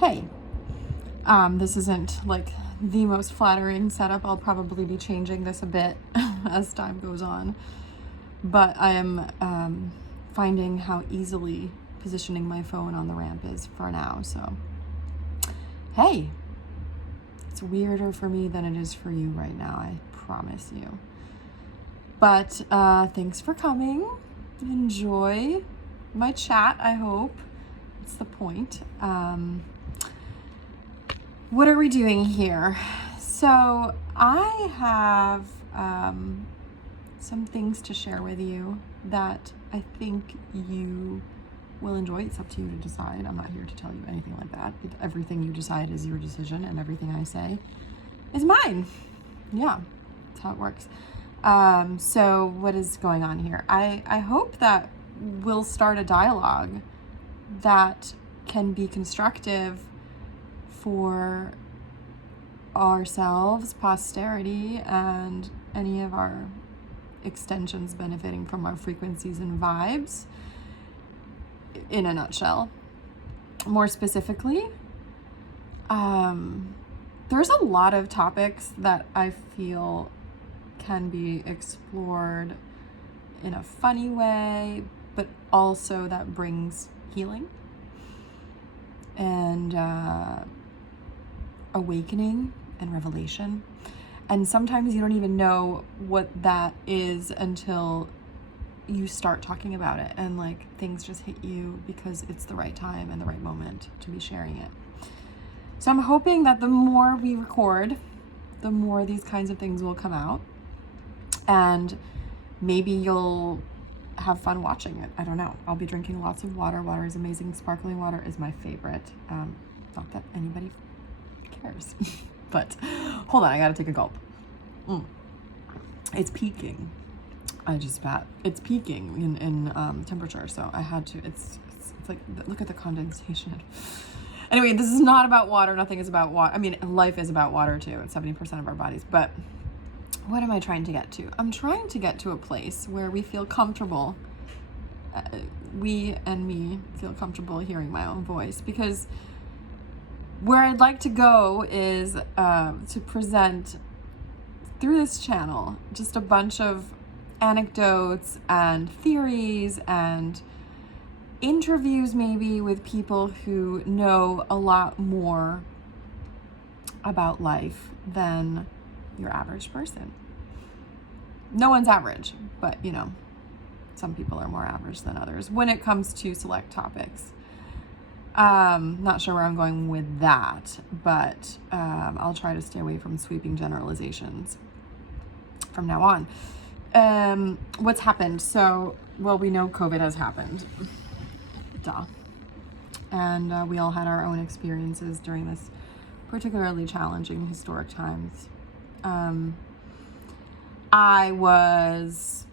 Hey, this isn't like the most flattering setup. I'll probably be changing this a bit as time goes on, but I am finding how easily positioning my phone on the ramp is for now. So, hey, it's weirder for me than it is for you right now, I promise you. But thanks for coming. Enjoy my chat, I hope. That's the point. What are we doing here? So I have some things to share with you that I think you will enjoy. It's up to you to decide. I'm not here to tell you anything like that. Everything you decide is your decision, and everything I say is mine. Yeah, that's how it works. So what is going on here? I hope that we'll start a dialogue that can be constructive for ourselves, posterity, and any of our extensions benefiting from our frequencies and vibes, in a nutshell. More specifically, there's a lot of topics that I feel can be explored in a funny way, but also that brings healing and awakening and revelation. And sometimes you don't even know what that is until you start talking about it, and like things just hit you because it's the right time and the right moment to be sharing it. So I'm hoping that the more we record, the more these kinds of things will come out, and maybe you'll have fun watching it. I don't know. I'll be drinking lots of water. Water is amazing. Sparkling water is my favorite. Not that anybody cares, but hold on, I gotta take a gulp. It's peaking. It's peaking in temperature, so I had to. It's like, look at the condensation. Anyway, this is not about water. Nothing is about water. I mean, life is about water too. It's 70% of our bodies. But what am I trying to get to? I'm trying to get to a place where we feel comfortable. We and me feel comfortable hearing my own voice, because where I'd like to go is to present through this channel just a bunch of anecdotes and theories and interviews, maybe with people who know a lot more about life than your average person. No one's average, but you know, some people are more average than others when it comes to select topics. Not sure where I'm going with that, but I'll try to stay away from sweeping generalizations from now on. What's happened? So, well, we know COVID has happened. Duh. And we all had our own experiences during this particularly challenging historic times. I was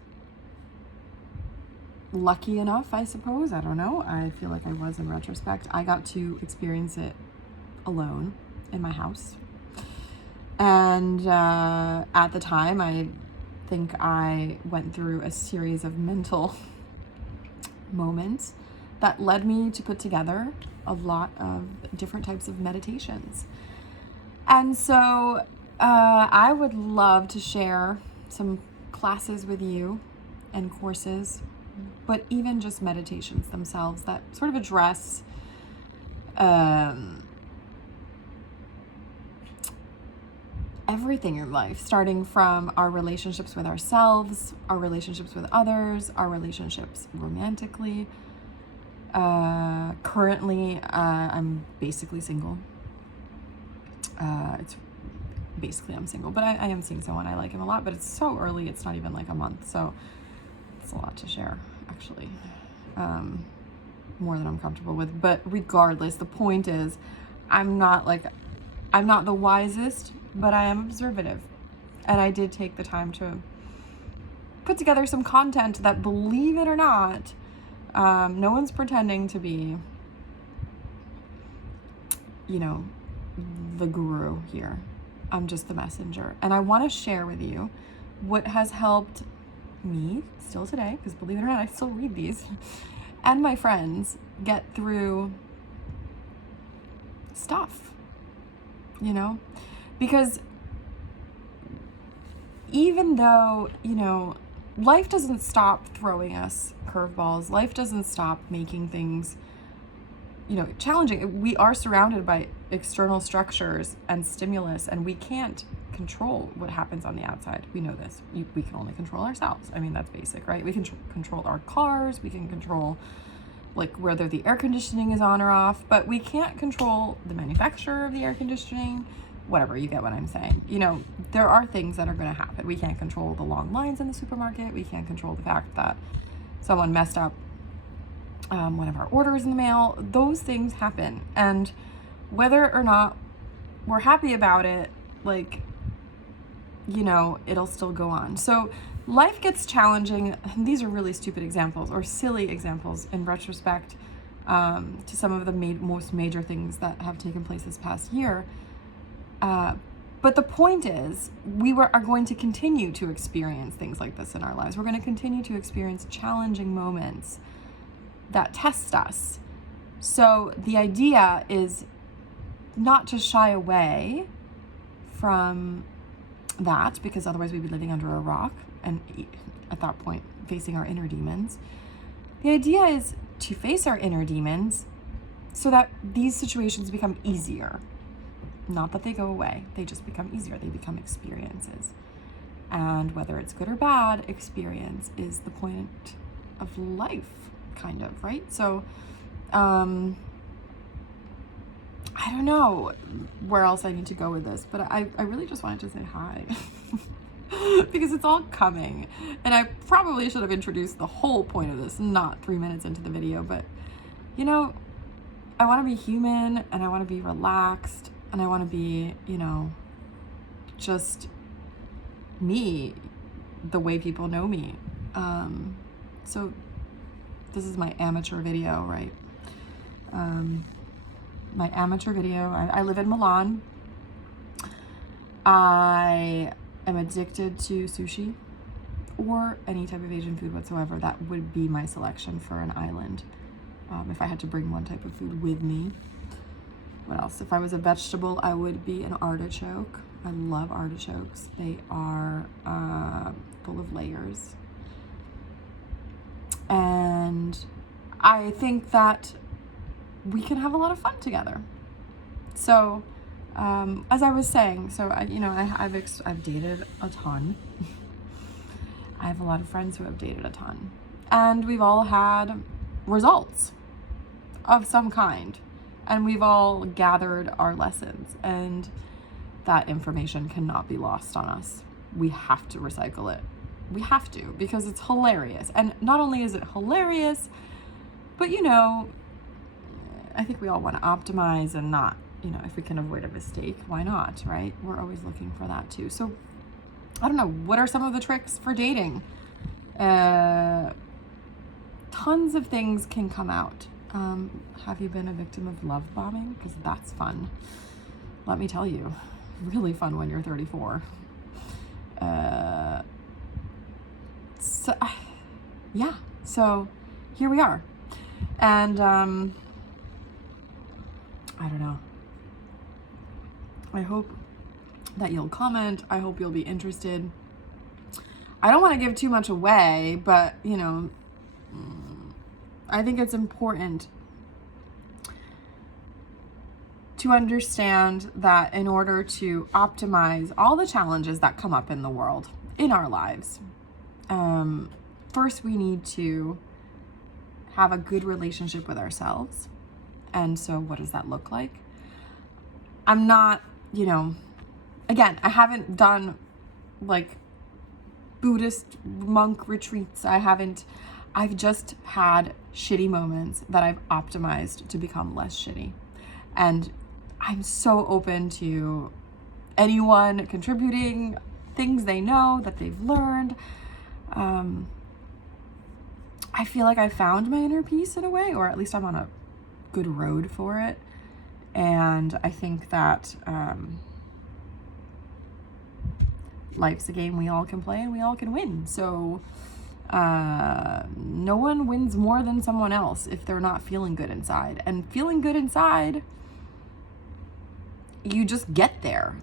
lucky enough, I suppose, I don't know, I feel like I was in retrospect. I got to experience it alone in my house. And at the time, I think I went through a series of mental moments that led me to put together a lot of different types of meditations. And so I would love to share some classes with you and courses, but even just meditations themselves that sort of address everything in life, starting from our relationships with ourselves, our relationships with others, our relationships romantically. Currently, I'm basically single. I'm single, but I am seeing someone. I like him a lot, but it's so early. It's not even like a month, so it's a lot to share, actually. More than I'm comfortable with. But regardless, the point is, I'm not the wisest, but I am observative. And I did take the time to put together some content that, believe it or not, no one's pretending to be, you know, the guru here. I'm just the messenger. And I want to share with you what has helped me still today, because believe it or not, I still read these, and my friends get through stuff, you know, because even though, you know, life doesn't stop throwing us curveballs, life doesn't stop making things, you know, challenging. We are surrounded by external structures and stimulus, and we can't control what happens on the outside. We know this. We can only control ourselves. I mean, that's basic, right? We can control our cars. We can control like whether the air conditioning is on or off, but we can't control the manufacturer of the air conditioning, whatever, you get what I'm saying. You know, there are things that are going to happen. We can't control the long lines in the supermarket. We can't control the fact that someone messed up one of our orders in the mail. Those things happen. And whether or not we're happy about it, like, you know, it'll still go on. So life gets challenging. These are really stupid examples or silly examples in retrospect to some of the most major things that have taken place this past year. But the point is, are going to continue to experience things like this in our lives. We're going to continue to experience challenging moments that test us. So the idea is not to shy away from that, because otherwise we'd be living under a rock and at that point facing our inner demons. The idea is to face our inner demons so that these situations become easier. Not that they go away, they just become easier. They become experiences. And whether it's good or bad, experience is the point of life, kind of, right? So, I don't know where else I need to go with this, but I really just wanted to say hi because it's all coming. And I probably should have introduced the whole point of this, not 3 minutes into the video, but you know, I want to be human and I want to be relaxed and I want to be, you know, just me, the way people know me. So this is my amateur video, right? My amateur video. I live in Milan. I am addicted to sushi or any type of Asian food whatsoever. That would be my selection for an island. If I had to bring one type of food with me. What else? If I was a vegetable, I would be an artichoke. I love artichokes. They are full of layers. And I think that we can have a lot of fun together. So, as I was saying, so I've dated a ton. I have a lot of friends who have dated a ton, and we've all had results of some kind, and we've all gathered our lessons, and that information cannot be lost on us. We have to recycle it. We have to, because it's hilarious. And not only is it hilarious, but you know, I think we all want to optimize and not, you know, if we can avoid a mistake, why not, right? We're always looking for that too. So I don't know, what are some of the tricks for dating? Tons of things can come out. Have you been a victim of love bombing? Because that's fun. Let me tell you, really fun when you're 34. So here we are. And I don't know. I hope that you'll comment. I hope you'll be interested. I don't want to give too much away, but you know, I think it's important to understand that in order to optimize all the challenges that come up in the world, in our lives, first we need to have a good relationship with ourselves. And so what does that look like? I'm not, you know, again, I haven't done like Buddhist monk retreats. I've just had shitty moments that I've optimized to become less shitty. And I'm so open to anyone contributing things they know that they've learned. I feel like I found my inner peace in a way, or at least I'm on a good road for it. And I think that life's a game we all can play and we all can win. So no one wins more than someone else if they're not feeling good inside. And feeling good inside you just get there.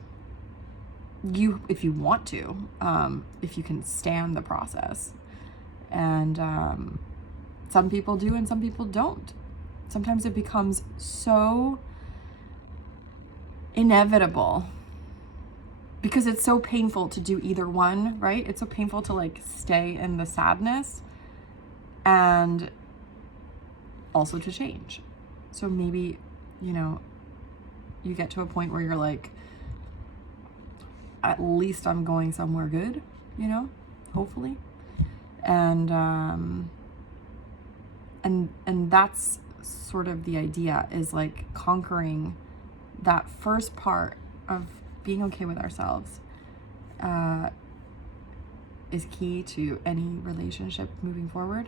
If you want to, if you can stand the process. And some people do and some people don't. Sometimes it becomes so inevitable because it's so painful to do either one, right? It's so painful to like stay in the sadness and also to change. So maybe, you know, you get to a point where you're like, at least I'm going somewhere good, you know, hopefully. And that's sort of the idea, is like conquering that first part of being okay with ourselves is key to any relationship moving forward.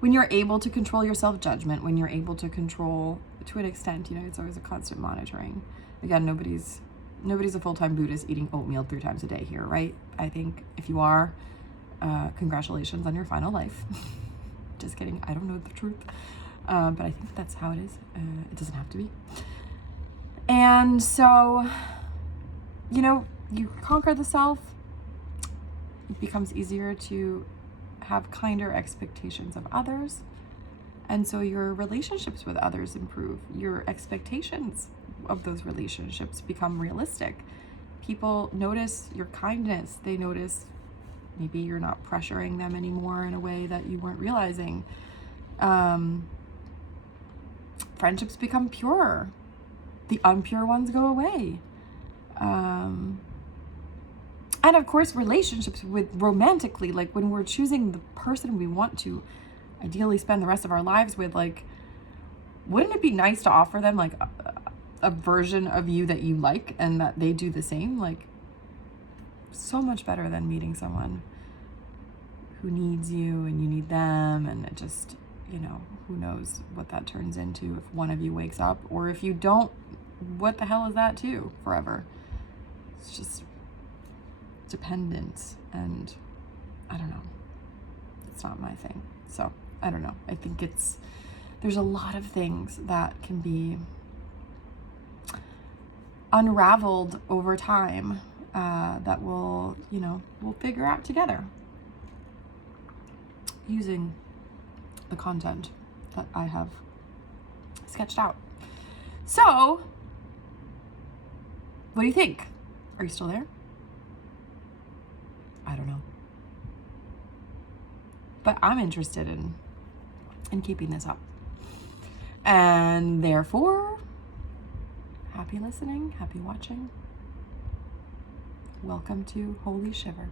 When you're able to control your self-judgment, when you're able to control, to an extent, you know, it's always a constant monitoring. Again, nobody's a full-time Buddhist eating oatmeal 3 times a day here, right? I think if you are, congratulations on your final life. Just kidding, I don't know the truth. But I think that's how it is. It doesn't have to be. And so, you know, you conquer the self, it becomes easier to have kinder expectations of others. And so your relationships with others improve. Your expectations of those relationships become realistic. People notice your kindness. They notice maybe you're not pressuring them anymore in a way that you weren't realizing. Friendships become purer. The unpure ones go away. And of course, relationships with romantically, like when we're choosing the person we want to ideally spend the rest of our lives with, like, wouldn't it be nice to offer them like a version of you that you like and that they do the same? Like, so much better than meeting someone who needs you and you need them, and it just, you know, who knows what that turns into if one of you wakes up, or if you don't, what the hell is that too, forever? It's just dependent, and I don't know, it's not my thing. So I don't know, I think there's a lot of things that can be unraveled over time, that we'll figure out together using the content that I have sketched out. So what do you think? Are you still there? I don't know. But I'm interested in keeping this up. And therefore, happy listening, happy watching. Welcome to Holy Shiver.